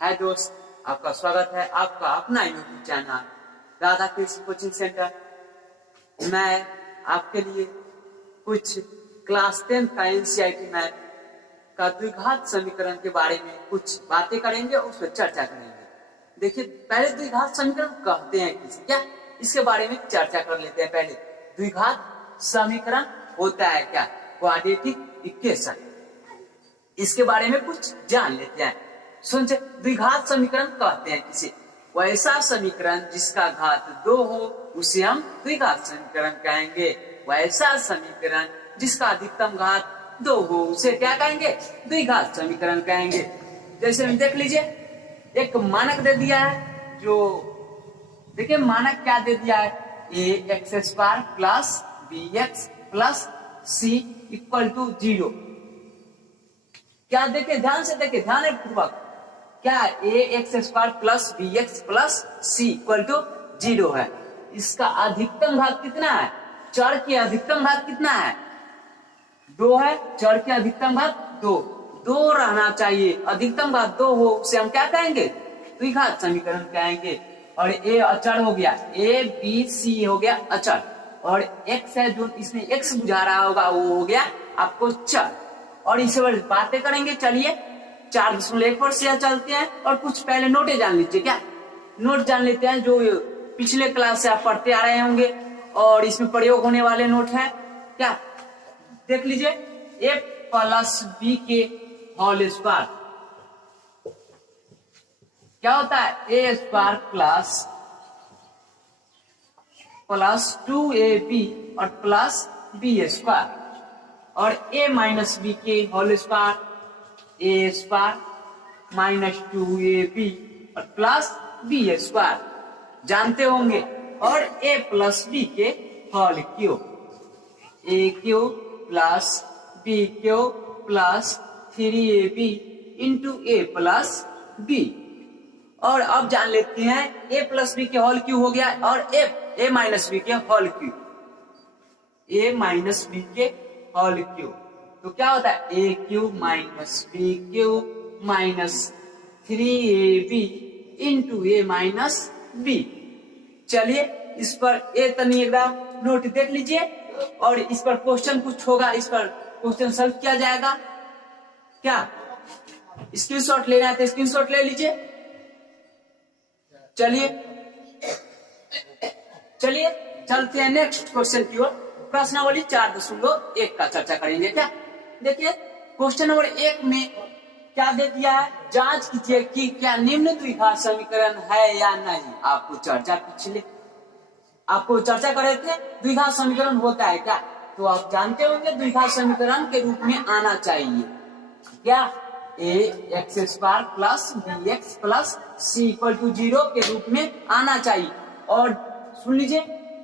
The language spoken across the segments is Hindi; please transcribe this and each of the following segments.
हाय दोस्त, आपका स्वागत है आपका अपना YouTube channel Radha Krishna coaching centre. मैं आपके लिए कुछ क्लास 10 का एनसीईआरटी मैथ का द्विघात समीकरण के बारे में कुछ बातें करेंगे और उस पर चर्चा करेंगे। देखिए, पहले द्विघात समीकरण कहते हैं किसे, क्या इसके बारे में चर्चा कर लेते हैं। पहले द्विघात समीकरण होता है क्या, क्वाड्रेटिक इक्वेशन, इसके बारे में कुछ जान लेते हैं। सुनिए, द्विघात समीकरण कहते हैं किसे, वैसा समीकरण जिसका घात 2 हो उसे हम द्विघात समीकरण कहेंगे। वैसा समीकरण जिसका अधिकतम घात 2 हो उसे क्या कहेंगे, द्विघात समीकरण कहेंगे। जैसे देख लीजिए, एक मानक दे दिया है, जो देखिए मानक क्या दे दिया है, ax² plus bx plus c equal to 0। क्या देखे, ध्यान से देखे, ध्यान पूर्वक, क्या ax² plus bx plus c equal to 0 है। इसका अधिकतम घात कितना है, चर की अधिकतम घात कितना है, 2 है। चर की अधिकतम घात 2 रहना चाहिए। अधिकतम घात 2 हो उसे हम क्या कहेंगे, द्विघात समीकरण कहेंगे। और a अचर हो गया, a b c हो गया अचर, और x है जो इसमें x बुझा रहा होगा वो हो गया आपको चर। और इसे बातें करेंगे। चलिए 4.1 पर से चलते हैं और कुछ पहले नोटे जान लीजिए। क्या नोट जान लेते हैं, जो पिछले क्लास से आप पढ़ते आ रहे होंगे और इसमें प्रयोग होने वाले नोट है। क्या देख लीजिए, a प्लस b के होल स्क्वायर क्या होता है, a² प्लस 2ab और प्लस b², और a माइनस b के whole square a² minus 2ab और प्लस b² जानते होंगे। और a प्लस b के whole cube, a³ plus b³ plus 3ab into a plus b। और अब जान लेते हैं a प्लस b के होल क्यूब हो गया, और a माइनस b के whole cube, a minus b के होल क्यूब, तो क्या होता है a³ minus b³ minus 3ab into a minus b। चलिए इस पर ए तनी एकदम नोट देख लीजिए, और इस पर क्वेश्चन कुछ होगा, इस पर क्वेश्चन सॉल्व किया जाएगा। क्या स्क्रीनशॉट लेना है तो स्क्रीनशॉट ले लीजिए। चलिए चलते हैं नेक्स्ट क्वेश्चन की ओर। प्रश्नावली 4.1 का चर्चा करेंगे। क्या देखिए, क्वेश्चन नंबर 1 में क्या दे दिया है, जांच कीजिए कि क्या निम्न द्विघात समीकरण है या नहीं। आपको चर्चा कर रहे थे द्विघात समीकरण होता है क्या, तो आप जानते होंगे द्विघात समीकरण के रूप में आना चाहिए क्या, ax² plus bx plus c equal to 0 के रूप में आना चाहिए। और सुन लीजिए,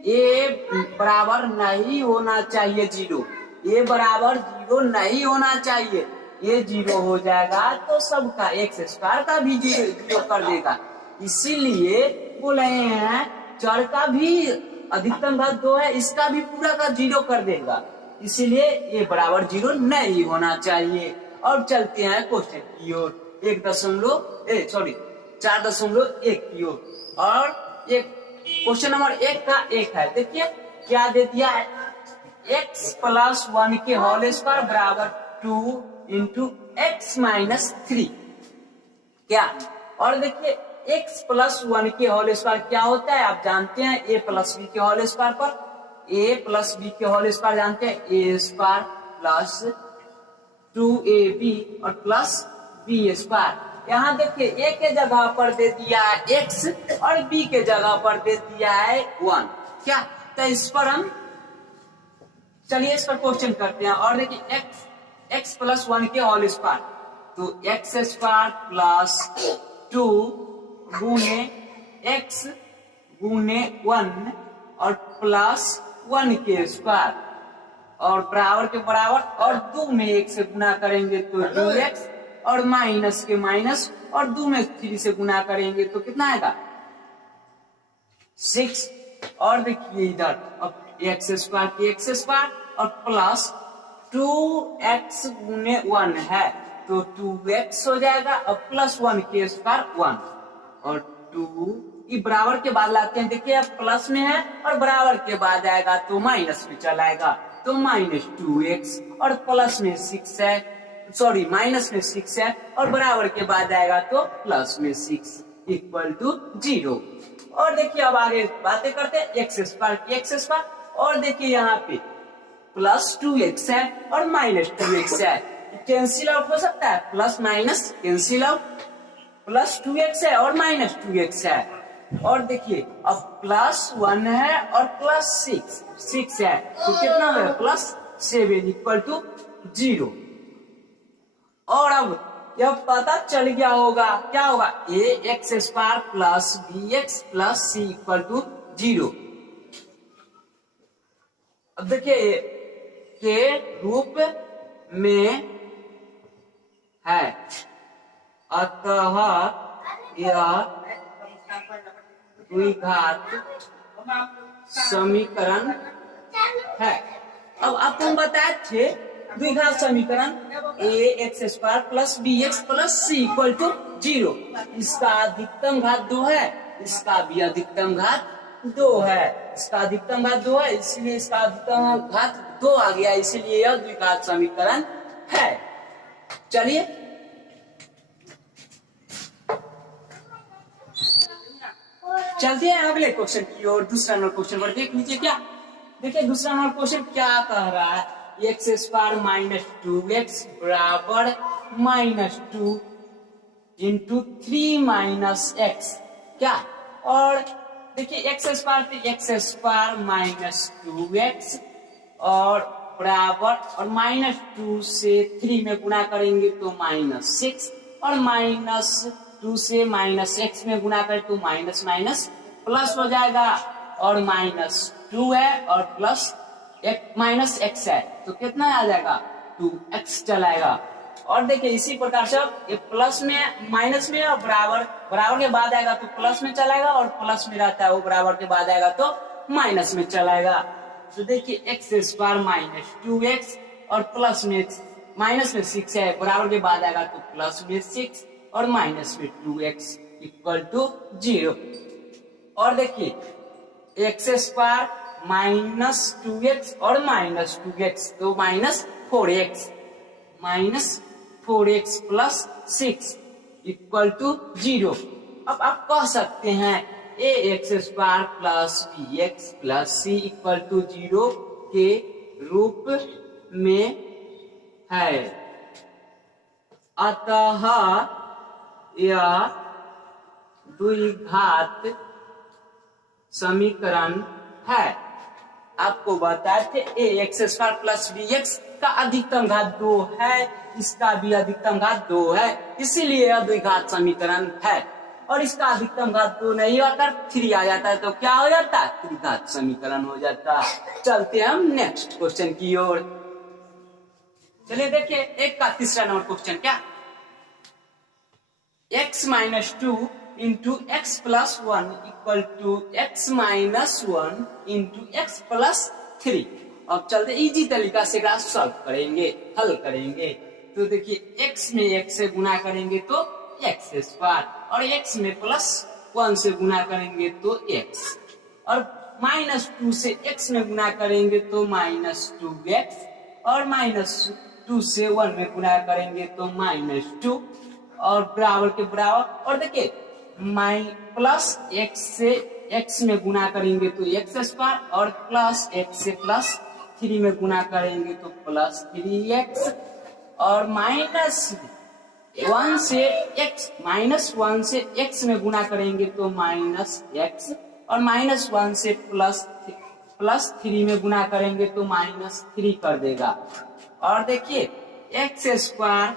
a बराबर नहीं होना चाहिए 0, a बराबर 0 नहीं होना चाहिए। ये 0 हो जाएगा तो सबका x² का भी 0 कर देगा। इसीलिए बोल रहे हैं चर का भी अधिकतम घात 2 है, इसका भी पूरा का 0 कर देगा। इसीलिए ये बराबर 0 नहीं होना चाहिए। और चलते हैं क्वेश्चन की ओर, 4.1 की ओर। और एक क्वेश्चन नंबर 1 का 1 है। देखिए क्या दे दिया है, x प्लस 1 के होल स्क्वायर बराबर 2 इंटू x माइनस 3। क्या, और देखिए x प्लस 1 के होल स्क्वायर क्या होता है, आप जानते हैं a प्लस b के होल स्क्वायर पर a प्लस b के होल स्क्वायर जानते हैं, a² प्लस 2ab और प्लस b²। यहाँ देखिए a के जगह पर दे दिया है x और b के जगह पर दे दिया है 1। क्या, तो इस पर हम चलिए इस पर क्वेश्चन करते हैं। और देखिए x प्लस 1 के होल स्क्वायर, तो x² प्लस 2 गुने x गुने 1 और प्लस 1 के स्क्वायर, और बराबर के बराबर, और 2 में 1 से गुना करेंगे तो 2x, और माइनस के माइनस, और 2 में 3 से गुना करेंगे तो कितना आएगा 6। और देखिए इधर अब x² की x² और प्लस 2x गुने 1 है, तो 2x हो जाएगा और प्लस 1 के स्क्वायर 1 और 2 ये बराबर के बाद लाते हैं। देखिए अब प्लस में है और बराबर के बाद आएगा तो माइनस में चला आएगा, तो -2x और प्लस में 6 है, सॉरी माइनस में 6 है और बराबर के बाद आएगा तो प्लस में 6 इक्वल टू 0। और देखिए अब आगे बातें करते हैं एक्स स्क्वायर और देखिए यहाँ पे प्लस 2x है और -2x है, कैंसिल आउट हो सकता है, plus minus cancel out, plus 2x है और -2x है। और देखिए अब प्लस 1 है और प्लस 6 है, तो कितना है +7 इक्वल टू 0। और अब यह पता चल गया होगा क्या होगा, ax² plus bx plus c equal to 0। अब देखिए के रूप में है, अतः यह द्विघात समीकरण है। अब आपको हम बताए थे द्विघात समीकरण ax² plus bx plus c equal to 0। इसका अधिकतम घात 2 है, इसका भी अधिकतम घात 2 है, इसका अधिकतम घात 2 है, इसलिए इसका अधिकतम घात 2 आ गया, इसलिए यह द्विघात समीकरण है। चलिए चलते हैं अगले क्वेश्चन की ओर। दूसरा नंबर क्वेश्चन पर देख लीजिए क्या, देखिए दूसरा नंबर क्वेश्चन क्या कह रहा है, x² - 2x बराबर -2 इंटू 3 - x क्या। और देखिए x² - 2x और बराबर और -2 से 3 में गुणा करेंगे तो -6 और -2 से -x में गुणा करें तो माइनस प्लस हो जाएगा और -2 है और प्लस -x है, तो कितना आ जाएगा 2x चलाएगा। और देखिए इसी प्रकार से ये प्लस में माइनस में और बराबर के बाद आएगा तो प्लस में चलाएगा और प्लस में रहता है वो बराबर के बाद आएगा तो माइनस में चलाएगा। तो देखिए x² - 2x और प्लस में माइनस में 6 है, बराबर के बाद आएगा तो प्लस में 6 और माइनस में 2x इक्वल टू 0। और देखिए x² - 2x और -2x तो -4x प्लस 6 इक्वल टू 0। अब आप कह सकते हैं ax² plus bx plus c equal to 0 के रूप में है, अतः यह द्विघात समीकरण है। आपको बताए थे ax² प्लस bx का अधिकतम घात 2 है, इसका भी अधिकतम घात 2 है, इसीलिए यह द्विघात समीकरण है। और इसका अधिकतम घात 2 नहीं होता 3 आ जाता है तो क्या हो जाता है, त्रिघात समीकरण हो जाता है। चलते हैं हम नेक्स्ट क्वेश्चन की ओर। चलिए देखिए एक का तीसरा नंबर क्वेश्चन क्या, x - 2 into x plus 1 equal to x - 1 into x plus 3। अब चलते इजी तरीका से सॉल्व करेंगे, हल करेंगे। तो देखिए x में x से गुणा करेंगे तो x² और x में प्लस 1 से गुणा करेंगे तो x और -2 से x में गुणा करेंगे तो -2x और -2 से 1 में गुणा करेंगे तो -2 और बराबर के बराबर। और देखिए प्लस x से x में गुणा करेंगे तो x² और प्लस x से प्लस 3 में गुणा करेंगे तो प्लस 3x और -1 से x में गुणा करेंगे तो -x और -1 से प्लस 3 में गुणा करेंगे तो -3 कर देगा। और देखिए x²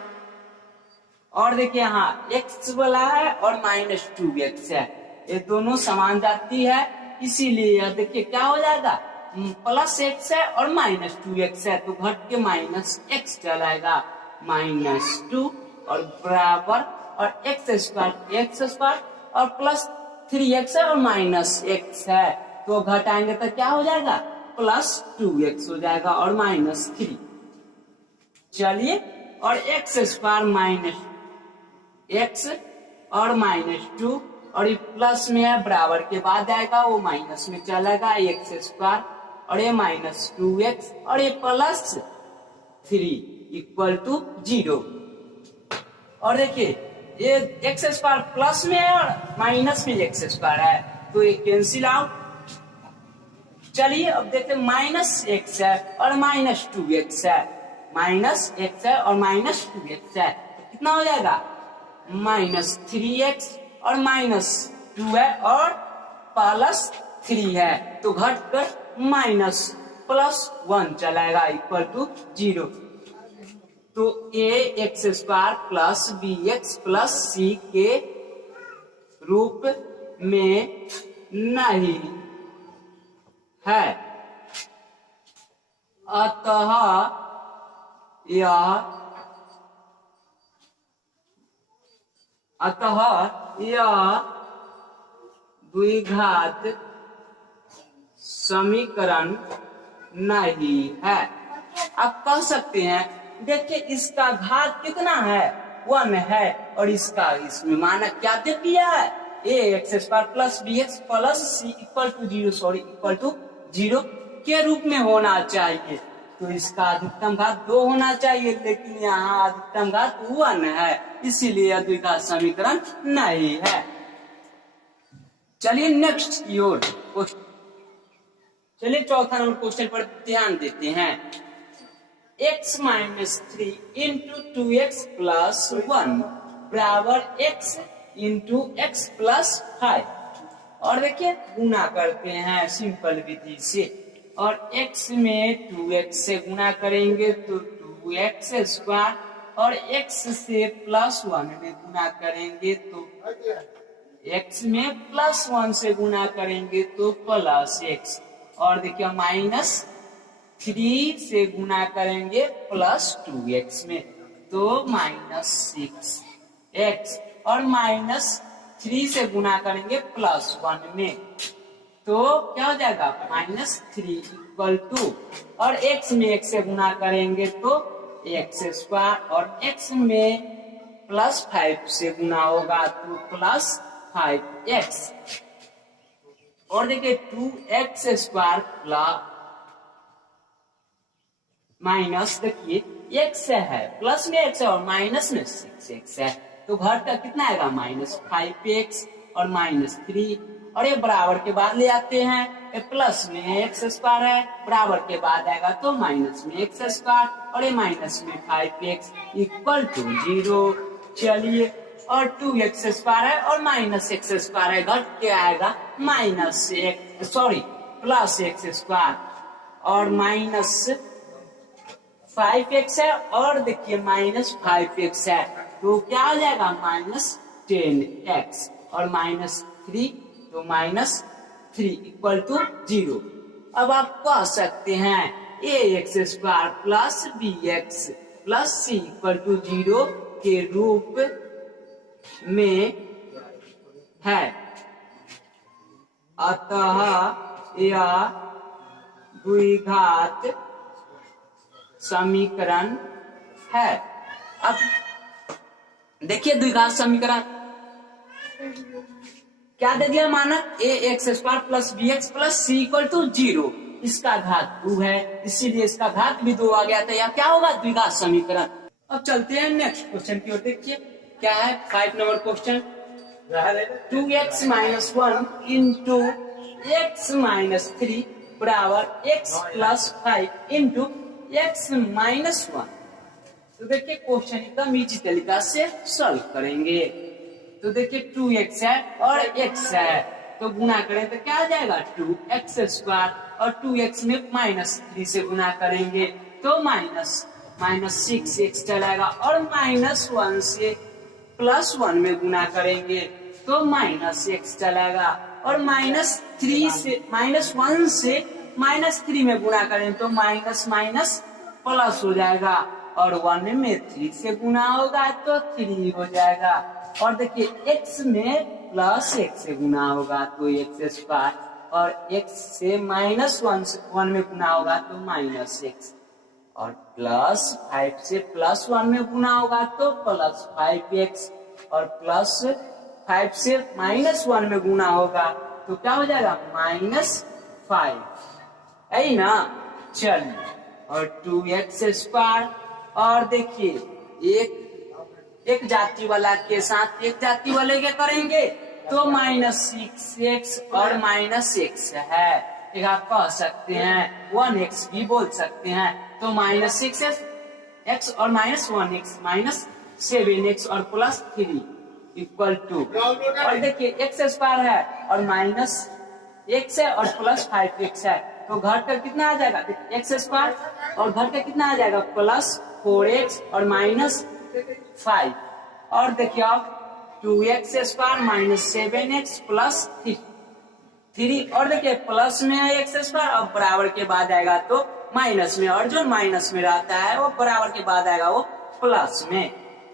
और देखिए यहाँ x वाला है और -2x है, ये दोनों समान जाती है, इसीलिए यह देखिए क्या हो जाएगा प्लस x है और -2x है तो घट के -x चलाएगा, -2 और बराबर और x² और प्लस 3x है और -x है तो घटाएंगे तो क्या हो जाएगा +2x हो जाएगा और -3। चलिए और एक्स स्क्वायर माइनस एक्स और माइनस 2 और ये प्लस में है, बराबर के बाद आएगा वो माइनस में चलेगा, एक्स स्क्वायर और ये माइनस 2x और ये प्लस 3 इक्वल टू 0। और देखिए ये एक्स स्क्वायर प्लस में है और माइनस में एक्स स्क्वायर है, तो ये कैंसिल आउट। चलिए अब देखते माइनस एक्स है और माइनस 2x है, माइनस एक्स है और माइनस 2x है, तो कितना हो जाएगा माइनस 3x और माइनस 2 है और प्लस 3 है, तो घट कर माइनस प्लस 1 चलाएगा इक्वल टू 0। तो A x square plus B x plus C के रूप में नहीं है, अतः यह द्विघात समीकरण नहीं है। आप कह सकते हैं देखिए इसका घात कितना है 1 है और इसका इसमें मानक क्या दे दिया है A x square plus B x plus C equal to 0 के रूप में होना चाहिए, तो इसका अधिकतम घात 2 होना चाहिए, लेकिन यहाँ अधिकतम घात 1 है, इसीलिए द्विघात समीकरण नहीं है। चलिए नेक्स्ट की ओर, चलिए चौथा नंबर क्वेश्चन पर ध्यान देते हैं। x minus 3 into 2x plus 1 बराबर x इंटू एक्स प्लस 5, और देखिए गुना करते हैं सिंपल विधि से, और x में 2x से गुना करेंगे तो 2x स्क्वायर और x से प्लस 1 में गुना करेंगे तो x में प्लस 1 से गुना करेंगे तो प्लस x, और देखिए माइनस 3 से गुना करेंगे प्लस 2x में तो माइनस 6x, और माइनस 3 से गुना करेंगे प्लस 1 में तो क्या हो जाएगा माइनस 3 इक्वल टू, और x में x से गुना करेंगे तो x स्क्वायर और x में प्लस 5 से गुना होगा तो प्लस 5x, और देखिए 2x स्क्वायर प्लस माइनस देखिए x है, प्लस में x है और माइनस में 6x है, तो घर का कितना आएगा माइनस 5x और माइनस 3, और ये बराबर के बाद ले आते हैं, ये प्लस में एक्स स्क्वायर है, बराबर के बाद आएगा तो माइनस में एक्स स्क्वायर और ये माइनस में 5x इक्वल टू 0। चलिए और 2x स्क्वायर है और माइनस एक्स स्क्वायर है, घट के आएगा माइनस प्लस एक्स स्क्वायर और माइनस 5x है, और देखिए माइनस 5x है, तो क्या आ जाएगा माइनस 10x और माइनस 3 तो माइनस 3 इक्वल टू 0। अब आप कह सकते हैं A x square plus B x plus C equal to 0 के रूप में है, अतः यह द्विघात समीकरण है। अब देखिए द्विघात समीकरण क्या दे दिया मानक A x square plus B x plus C equal to 0, इसका घात 2 है, इसीलिए इसका घात भी 2 आ गया था, या क्या होगा द्विघात समीकरण। अब चलते हैं नेक्स्ट क्वेश्चन की ओर, देखिए क्या है 5 number question. 2x minus 1 into x minus 3 बराबर x plus 5 into x minus 1। तो देखिए क्वेश्चन एकदम इजी तरीका से सॉल्व करेंगे। तो देखिए 2x है और x है, तो गुना करें तो क्या आ जाएगा 2x स्क्वायर, और 2x में माइनस 3 से गुना करेंगे तो माइनस 6x चलाएगा, और माइनस 1 से प्लस 1 में गुना करेंगे तो माइनस x चलाएगा, और माइनस 1 से माइनस 3 में गुना करेंगे तो माइनस प्लस हो जाएगा, और 1 में 3 से गुना होगा तो 3 हो जाएगा, और देखिए x में प्लस x से गुना होगा तो x स्क्वायर, और x से माइनस 1 में गुना होगा तो माइनस x, और प्लस 5 से प्लस 1 में गुना होगा तो प्लस 5x, और प्लस 5 से माइनस 1 में गुना होगा तो क्या हो जाएगा -5, है ना। चलिए, और 2x², और देखिए एक जाति वाला के साथ एक जाति वाले क्या करेंगे तो -6x और -x है, एक आप कह सकते हैं 1x भी बोल सकते हैं, तो -6x और -1x -7x और +3 इक्वल टू, और देखिए x² है और -x है और +5x है, तो घटकर कितना आ जाएगा x² और घटकर कितना आ जाएगा +4x और -5, और देखिए आप 2x² -7x +3, और देखिए प्लस में है x² और बराबर के बाद आएगा तो माइनस में, और जो माइनस में रहता है वो बराबर के बाद आएगा वो प्लस में,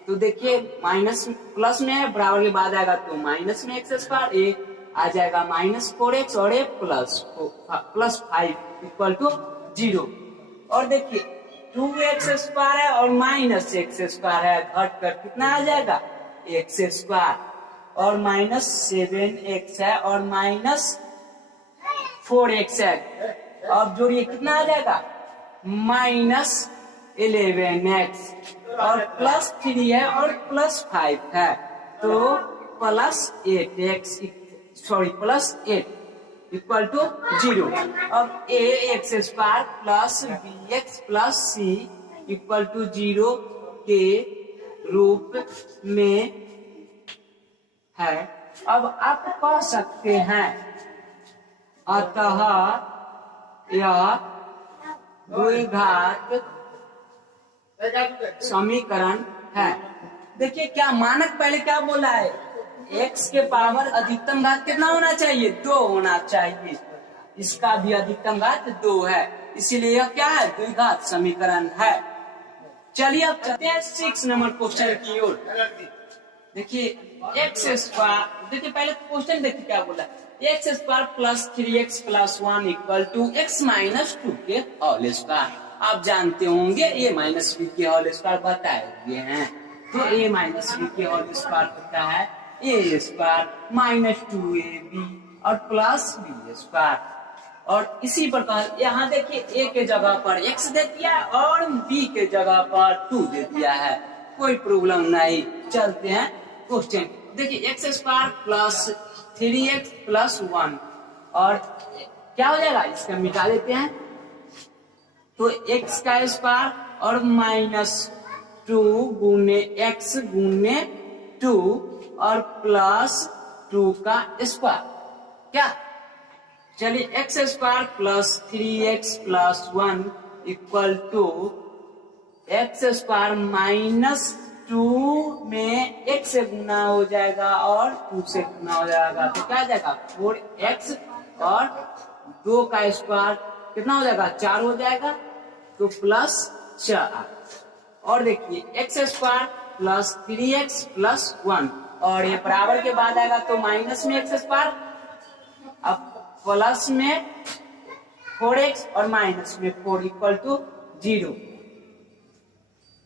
तो देखिए माइनस प्लस में है बराबर के बाद आएगा तो माइनस में x², ये आ जाएगा -4x और ये +5 इक्वल टू 0, और देखिए 2x² है और -x² है, घटकर कितना आ जाएगा x² और -7x है और -4x है, अब जोड़िए कितना आ जाएगा -11x, और +3 है और +5 है तो +8 इक्वल टू 0, अब ax² plus bx plus c equal to 0 के रूप में है। अब आप कह सकते हैं अतः यह द्विघात समीकरण है। देखिए क्या मानक पहले क्या बोला है, x के पावर अधिकतम घात कितना होना चाहिए 2 होना चाहिए, इसका भी अधिकतम घात 2 है, इसीलिए यह क्या है द्विघात समीकरण है। चलिए अब चलते हैं 6 नंबर क्वेश्चन की ओर। देखिए x², देखिए पहले क्वेश्चन देखिए क्या बोला, x² plus 3x plus 1 equal to x -2 के होल स्क्वायर। आप जानते होंगे a -b के होल स्क्वायर बताए हुए हैं, तो a -b के होल स्क्वायर होता है a² -2ab और प्लस b², और इसी प्रकार यहाँ देखिए a के जगह पर x दे दिया और b के जगह पर 2 दे दिया है, कोई प्रॉब्लम नहीं। चलते हैं क्वेश्चन, देखिए x² प्लस 3x प्लस 1, और क्या हो जाएगा इसका मिटा देते हैं तो x² और -2 गुने x गुने 2 और प्लस 2 का स्क्वायर, क्या चलिए x² plus 3x plus 1 equal to x² -2 में x से गुना हो जाएगा और 2 से गुना हो जाएगा, तो क्या आ जाएगा 4x और 2 का स्क्वायर कितना हो जाएगा 4 हो जाएगा, तो प्लस 4, और देखिए x² प्लस 3x प्लस 1, और ये बराबर के बाद आएगा तो माइनस में x², अब प्लस में 4x और माइनस में 4 इक्वल टू 0।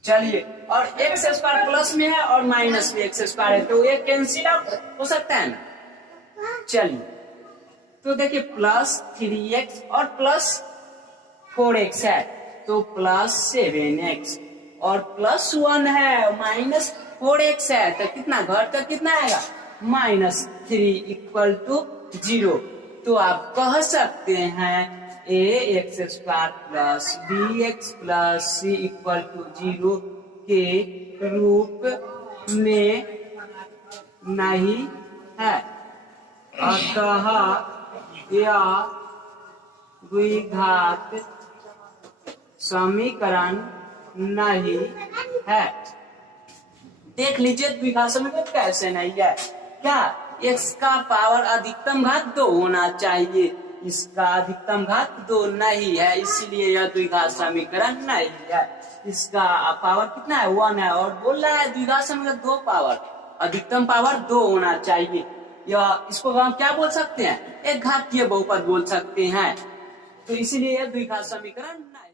चलिए, और x² प्लस में है और माइनस में x² है, तो ये कैंसिल आउट हो सकता है ना। चलिए, तो देखिए प्लस 3x और प्लस 4x है तो प्लस 7x, और प्लस 1 है माइनस 4x है तो कितना घट कर कितना आएगा -3 इक्वल टू 0। तो आप कह सकते हैं ax² plus bx plus c equal to 0 के रूप में नहीं है, अतः यह द्विघात समीकरण नहीं है। देख लीजिए द्विघात समीकरण कैसे नहीं है, क्या x का पावर अधिकतम घात 2 होना चाहिए, इसका अधिकतम घात 2 नहीं है, इसीलिए यह द्विघात समीकरण नहीं है। इसका पावर कितना है 1 है, और बोल रहा है द्विघात समीकरण 2 पावर, अधिकतम पावर 2 होना चाहिए, या इसको हम क्या बोल सकते हैं एक घातीय बहुपद बोल सकते हैं, तो इसीलिए यह द्विघात समीकरण नहीं।